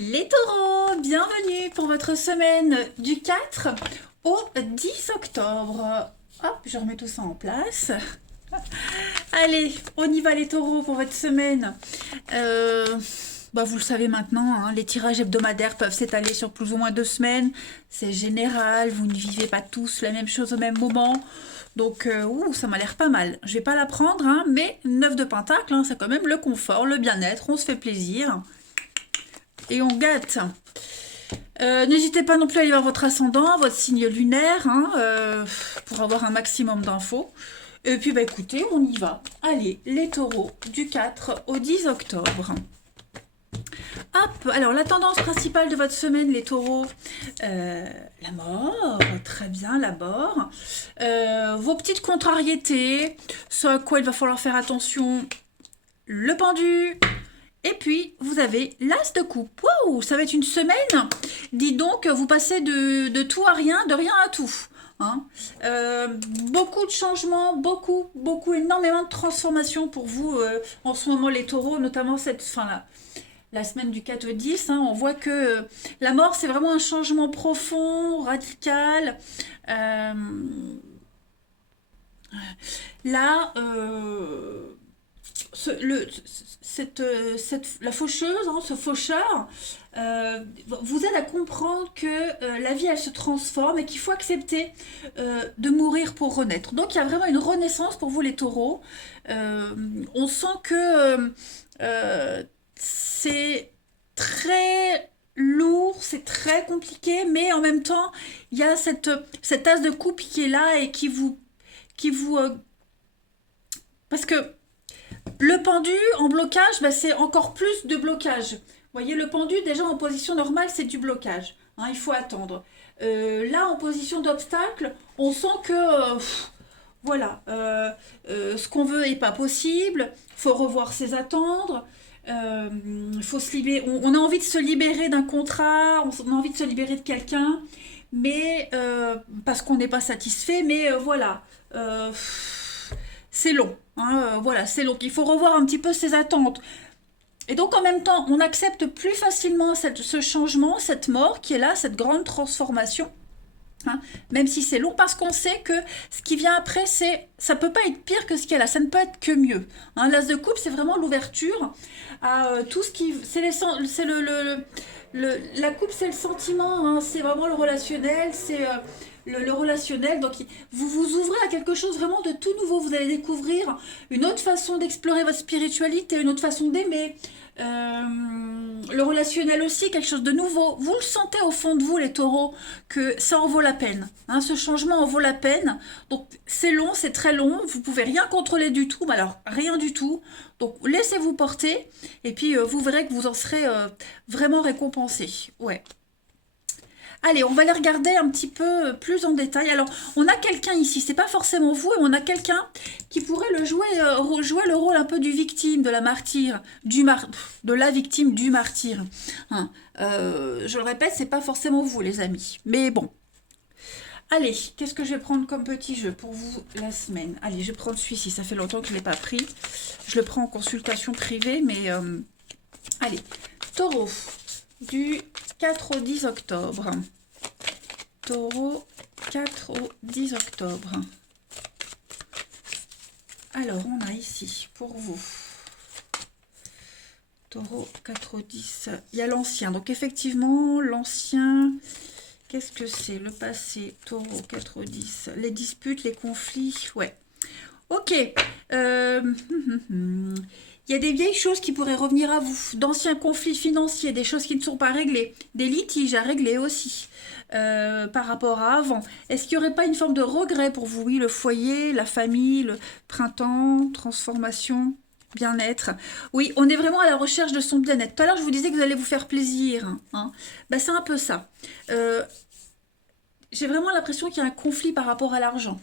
Les taureaux, bienvenue pour votre semaine du 4 au 10 octobre. Hop, je remets tout ça en place. Allez, on y va les taureaux pour votre semaine. Vous le savez maintenant, hein, les tirages hebdomadaires peuvent s'étaler sur plus ou moins 2 semaines. C'est général, vous ne vivez pas tous la même chose au même moment. Donc, ça m'a l'air pas mal. Je vais pas la prendre, hein, mais 9 de pentacle, hein, c'est quand même le confort, le bien-être, on se fait plaisir. Et on gâte. N'hésitez pas non plus à aller voir votre ascendant, votre signe lunaire, hein, pour avoir un maximum d'infos. Et puis, écoutez, on y va. Allez, les taureaux, du 4 au 10 octobre. Hop, alors la tendance principale de votre semaine, les taureaux, la mort, très bien, la mort. Vos petites contrariétés, ce à quoi il va falloir faire attention, le pendu. Et puis, vous avez l'as de coupe. Waouh, ça va être une semaine. Dis donc, vous passez de tout à rien, de rien à tout. Hein. Beaucoup de changements, énormément de transformations pour vous en ce moment, les taureaux, notamment la semaine du 4 au 10. Hein, on voit que la mort, c'est vraiment un changement profond, radical. Euh, là, la faucheuse, hein, ce faucheur, vous aide à comprendre que la vie, elle se transforme et qu'il faut accepter de mourir pour renaître. Donc, il y a vraiment une renaissance pour vous, les taureaux. On sent que c'est très lourd, c'est très compliqué, mais en même temps, il y a cette as de coupe qui est là et qui vous parce que le pendu en blocage, c'est encore plus de blocage. Vous voyez, le pendu, déjà en position normale, c'est du blocage. Hein, il faut attendre. Là, en position d'obstacle, on sent que, voilà, ce qu'on veut n'est pas possible. Il faut revoir ses attentes. Faut se libérer. On a envie de se libérer d'un contrat, on a envie de se libérer de quelqu'un, mais parce qu'on n'est pas satisfait. Mais voilà. C'est long. Hein, voilà, c'est long. Il faut revoir un petit peu ses attentes. Et donc en même temps, on accepte plus facilement ce changement, cette mort qui est là, cette grande transformation. Hein, même si c'est long, parce qu'on sait que ce qui vient après, ça peut pas être pire que ce qui est là, ça ne peut être que mieux. Hein, l'as de coupe, c'est vraiment l'ouverture à tout ce qui, c'est la coupe, c'est le sentiment, hein, c'est vraiment le relationnel, c'est le relationnel. Donc vous vous ouvrez à quelque chose vraiment de tout nouveau. Vous allez découvrir une autre façon d'explorer votre spiritualité, une autre façon d'aimer. Le relationnel aussi, quelque chose de nouveau. Vous le sentez au fond de vous, les taureaux, que ça en vaut la peine. Hein, ce changement en vaut la peine. Donc c'est long, c'est très long. Vous pouvez rien contrôler du tout, mais alors rien du tout. Donc laissez-vous porter et puis vous verrez que vous en serez vraiment récompensé. Ouais. Allez, on va les regarder un petit peu plus en détail. Alors, on a quelqu'un ici, c'est pas forcément vous, mais on a quelqu'un qui pourrait jouer le rôle un peu du victime, de la martyre, de la victime du martyr. Hein. Je le répète, c'est pas forcément vous, les amis. Mais bon. Allez, qu'est-ce que je vais prendre comme petit jeu pour vous la semaine? Allez, je vais prendre celui-ci, ça fait longtemps que je ne l'ai pas pris. Je le prends en consultation privée, mais allez. Taureau, du 4 au 10 octobre. Taureau, 4 au 10 octobre. Alors, on a ici, pour vous, Taureau, 4 au 10. Il y a l'ancien. Donc, effectivement, l'ancien, qu'est-ce que c'est? Le passé, Taureau, 4 au 10. Les disputes, les conflits, ouais. Ok. Il y a des vieilles choses qui pourraient revenir à vous, d'anciens conflits financiers, des choses qui ne sont pas réglées, des litiges à régler aussi par rapport à avant. Est-ce qu'il n'y aurait pas une forme de regret pour vous? Oui, le foyer, la famille, le printemps, transformation, bien-être. Oui, on est vraiment à la recherche de son bien-être. Tout à l'heure, je vous disais que vous allez vous faire plaisir. Hein. C'est un peu ça. J'ai vraiment l'impression qu'il y a un conflit par rapport à l'argent.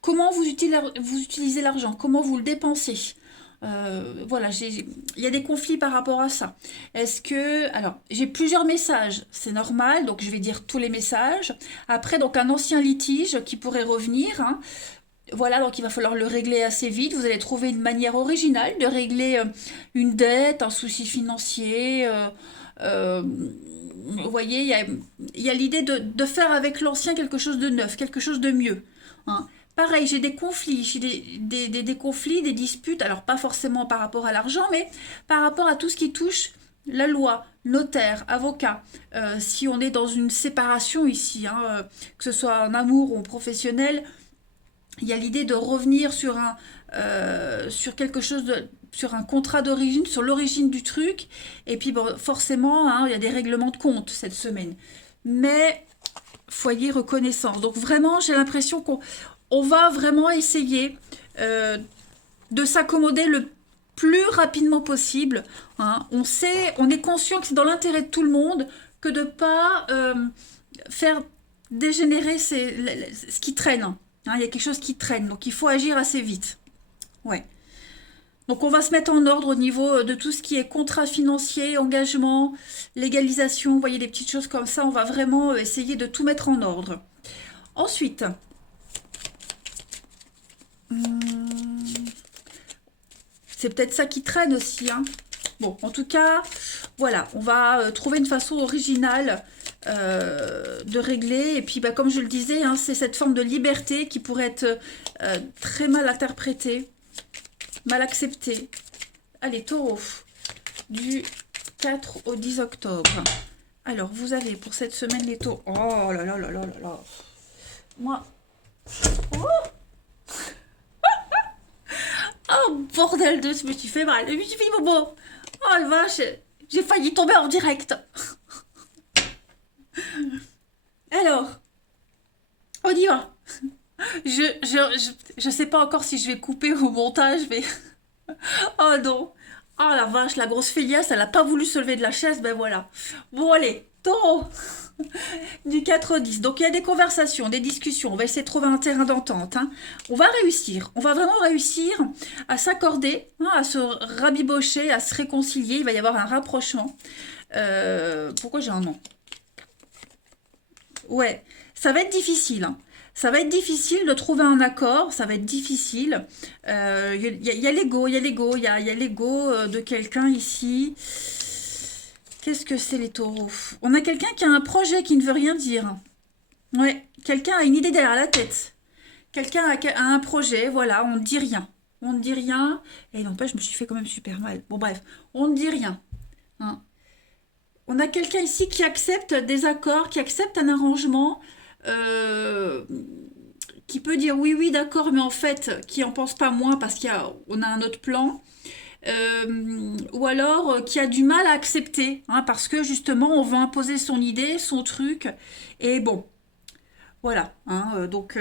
Comment vous utilisez l'argent? Comment vous le dépensez? Voilà, il y a des conflits par rapport à ça. Est-ce que... Alors, j'ai plusieurs messages, c'est normal, donc je vais dire tous les messages. Après, donc un ancien litige qui pourrait revenir. Hein. Voilà, donc il va falloir le régler assez vite. Vous allez trouver une manière originale de régler une dette, un souci financier. Vous voyez, il y a l'idée de faire avec l'ancien quelque chose de neuf, quelque chose de mieux. Hein. Pareil, j'ai des conflits, j'ai des conflits, des disputes, alors pas forcément par rapport à l'argent, mais par rapport à tout ce qui touche la loi, notaire, avocat. Si on est dans une séparation ici, hein, que ce soit en amour ou en professionnel, il y a l'idée de revenir sur quelque chose sur un contrat d'origine, sur l'origine du truc. Et puis bon, forcément, hein, il y a des règlements de compte cette semaine. Mais foyer reconnaissance. Donc vraiment, j'ai l'impression qu'on va vraiment essayer euh, de s'accommoder le plus rapidement possible. Hein. On est conscient que c'est dans l'intérêt de tout le monde que de ne pas faire dégénérer ce qui traîne. Hein, il y a quelque chose qui traîne, donc il faut agir assez vite. Ouais. Donc on va se mettre en ordre au niveau de tout ce qui est contrat financier, engagement, légalisation, vous voyez des petites choses comme ça, on va vraiment essayer de tout mettre en ordre. Ensuite, c'est peut-être ça qui traîne aussi. Hein. Bon, en tout cas, voilà, on va trouver une façon originale de régler. Et puis, bah, comme je le disais, hein, c'est cette forme de liberté qui pourrait être très mal interprétée, mal acceptée. Allez, taureau, du 4 au 10 octobre. Alors, vous avez pour cette semaine les taureaux. Oh là là là là là là. Moi. Oh, oh bordel de, je me suis fait mal. Je me suis fait bobo. Oh la vache, j'ai failli tomber en direct. Alors, on y va. Je sais pas encore si je vais couper au montage, mais... Oh non. Oh la vache, la grosse Félias, elle a pas voulu se lever de la chaise, ben voilà. Bon allez, taureau. Du 4 au 10. Donc il y a des conversations, des discussions. On va essayer de trouver un terrain d'entente. Hein. On va réussir. On va vraiment réussir à s'accorder, hein, à se rabibocher, à se réconcilier. Il va y avoir un rapprochement. Pourquoi j'ai un nom? Ouais, ça va être difficile. Hein. Ça va être difficile de trouver un accord, ça va être difficile. Il y a l'ego, il y a l'ego de quelqu'un ici. Qu'est-ce que c'est les taureaux? On a quelqu'un qui a un projet qui ne veut rien dire. Ouais, quelqu'un a une idée derrière la tête. Quelqu'un a un projet, voilà, on ne dit rien. On ne dit rien. Et n'empêche, je me suis fait quand même super mal. Bon bref, on ne dit rien. Hein. On a quelqu'un ici qui accepte des accords, qui accepte un arrangement, euh, qui peut dire oui, oui, d'accord, mais en fait, qui en pense pas moins parce qu'on a un autre plan. Ou alors qui a du mal à accepter, hein, parce que justement, on veut imposer son idée, son truc. Et bon, voilà. Hein, donc,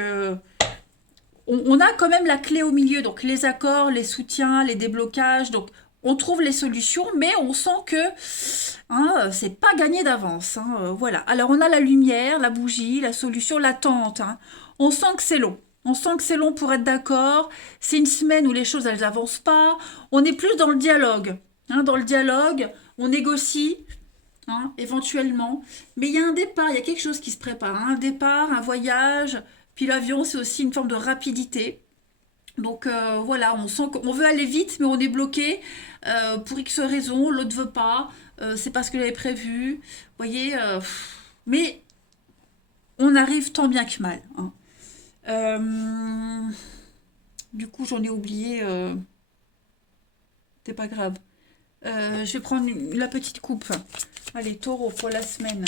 on a quand même la clé au milieu, donc les accords, les soutiens, les déblocages. Donc, on trouve les solutions, mais on sent que hein, c'est pas gagné d'avance. Hein, voilà. Alors, on a la lumière, la bougie, la solution, l'attente. Hein. On sent que c'est long. On sent que c'est long pour être d'accord. C'est une semaine où les choses, elles avancent pas. On est plus dans le dialogue. Hein, dans le dialogue, on négocie, hein, éventuellement. Mais il y a un départ, il y a quelque chose qui se prépare. Hein, un départ, un voyage. Puis l'avion, c'est aussi une forme de rapidité. Donc voilà, on sent qu'on veut aller vite, mais on est bloqué pour X raisons. L'autre veut pas. C'est pas ce que j'avais prévu. Vous voyez, mais on arrive tant bien que mal. Hein. Euh, du coup, j'en ai oublié. C'est pas grave. Je vais prendre la petite coupe. Allez, taureau pour la semaine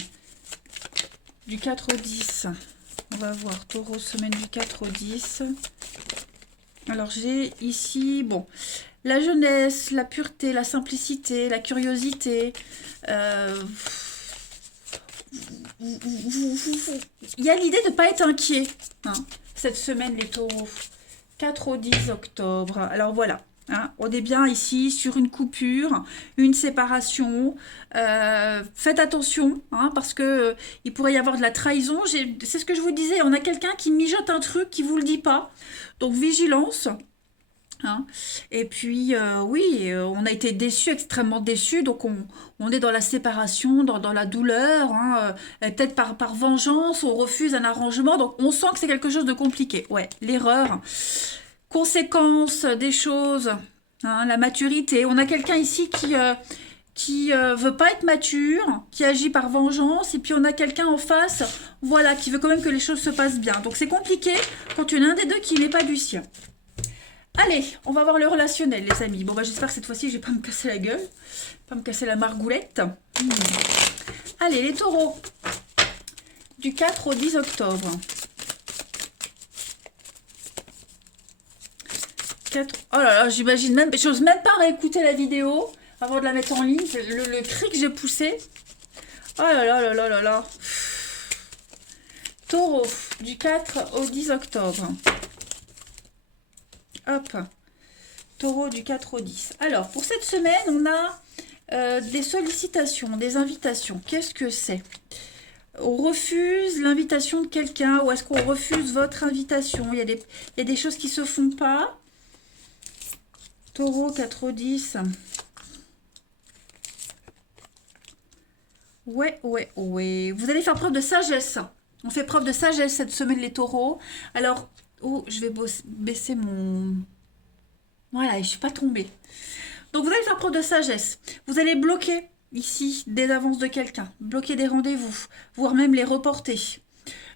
du 4 au 10. On va voir taureau, semaine du 4 au 10. Alors, j'ai ici, bon, la jeunesse, la pureté, la simplicité, la curiosité. Il y a l'idée de ne pas être inquiet, hein, cette semaine, les taureaux. 4 au 10 octobre. Alors voilà, hein, on est bien ici sur une coupure, une séparation. Faites attention, hein, parce que il pourrait y avoir de la trahison. C'est ce que je vous disais, on a quelqu'un qui mijote un truc qui ne vous le dit pas. Donc vigilance. hein. Et puis, oui, on a été déçus, extrêmement déçus, donc on est dans la séparation, dans la douleur, hein, peut-être par vengeance, on refuse un arrangement, donc on sent que c'est quelque chose de compliqué. Ouais, l'erreur, conséquence des choses, hein, la maturité. On a quelqu'un ici qui veut pas être mature, qui agit par vengeance, et puis on a quelqu'un en face, voilà, qui veut quand même que les choses se passent bien. Donc c'est compliqué quand il y en a un des deux qui n'est pas du sien. Allez, on va voir le relationnel, les amis. Bon, bah, j'espère que cette fois-ci, je vais pas me casser la gueule, pas me casser la margoulette. Allez, les taureaux, du 4 au 10 octobre. 4... Oh là là, j'imagine même, j'ose même pas réécouter la vidéo avant de la mettre en ligne. Le cri que j'ai poussé. Oh là là là là là là. Taureau, du 4 au 10 octobre. Hop, taureau du 4 au 10. Alors, pour cette semaine, on a des sollicitations, des invitations. Qu'est-ce que c'est? On refuse l'invitation de quelqu'un ou est-ce qu'on refuse votre invitation? Il y a des choses qui ne se font pas. Taureau 4 au 10. Ouais, ouais, ouais. Vous allez faire preuve de sagesse. On fait preuve de sagesse cette semaine, les taureaux. Alors, oh, je vais baisser mon... Voilà, je ne suis pas tombée. Donc, vous allez faire preuve de sagesse. Vous allez bloquer ici des avances de quelqu'un, bloquer des rendez-vous, voire même les reporter.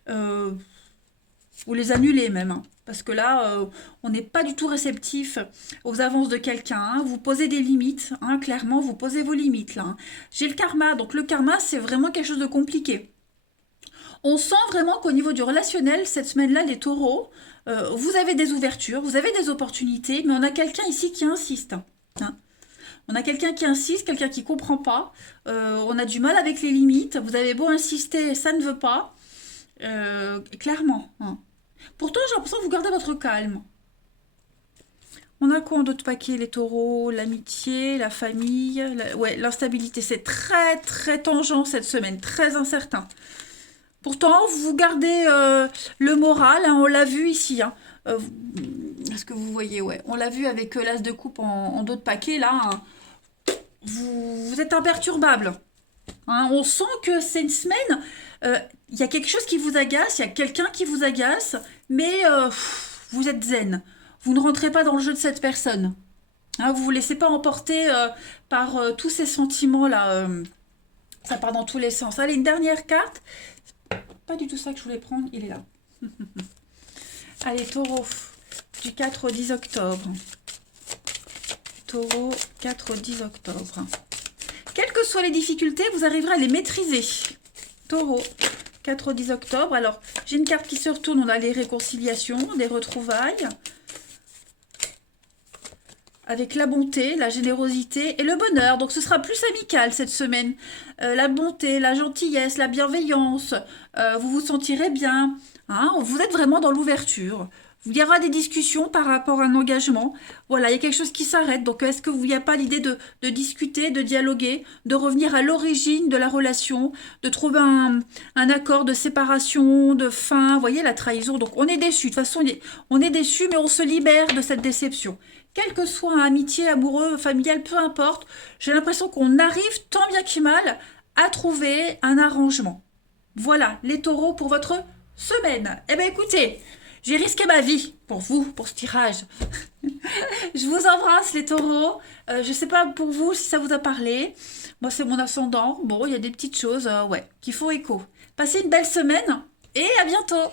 Ou les annuler même. Hein. Parce que là, on n'est pas du tout réceptif aux avances de quelqu'un. Hein. Vous posez des limites, hein, clairement, vous posez vos limites. Là, hein. J'ai le karma, donc le karma, c'est vraiment quelque chose de compliqué. On sent vraiment qu'au niveau du relationnel, cette semaine-là, les taureaux, vous avez des ouvertures, vous avez des opportunités, mais on a quelqu'un ici qui insiste. Hein. On a quelqu'un qui insiste, quelqu'un qui ne comprend pas. On a du mal avec les limites. Vous avez beau insister, ça ne veut pas. Clairement. Hein. Pourtant, j'ai l'impression que vous gardez votre calme. On a quoi en d'autres paquets, les taureaux? L'amitié, la famille, ouais, l'instabilité. C'est très, très tangent cette semaine, très incertain. Pourtant, vous gardez le moral, hein, on l'a vu ici. Hein. Est-ce que vous voyez? Ouais, on l'a vu avec l'as de coupe en d'autres paquets, là. Hein. Vous êtes imperturbable. Hein. On sent que c'est une semaine, il y a quelque chose qui vous agace, il y a quelqu'un qui vous agace, mais vous êtes zen. Vous ne rentrez pas dans le jeu de cette personne. Hein, vous ne vous laissez pas emporter par tous ces sentiments-là. Ça part dans tous les sens. Allez, une dernière carte. Pas du tout ça que je voulais prendre, il est là. Allez, taureau, du 4 au 10 octobre. Taureau, 4 au 10 octobre. Quelles que soient les difficultés, vous arriverez à les maîtriser. Taureau, 4 au 10 octobre. Alors, j'ai une carte qui se retourne, on a les réconciliations, des retrouvailles. Avec la bonté, la générosité et le bonheur. Donc ce sera plus amical cette semaine. La bonté, la gentillesse, la bienveillance. Vous vous sentirez bien. Hein, vous êtes vraiment dans l'ouverture. Il y aura des discussions par rapport à un engagement. Voilà, il y a quelque chose qui s'arrête. Donc est-ce qu'il n'y a pas l'idée de discuter, de dialoguer, de revenir à l'origine de la relation, de trouver un accord de séparation, de fin. Vous voyez, la trahison. Donc on est déçu. De toute façon, on est déçu, mais on se libère de cette déception. Quel que soit un amitié, amoureux, familial, peu importe, j'ai l'impression qu'on arrive tant bien qu'il mal à trouver un arrangement. Voilà, les taureaux pour votre semaine. Eh bien écoutez, j'ai risqué ma vie pour vous, pour ce tirage. Je vous embrasse les taureaux. Je ne sais pas pour vous si ça vous a parlé. Moi c'est mon ascendant. Bon, il y a des petites choses ouais, qui font écho. Passez une belle semaine et à bientôt.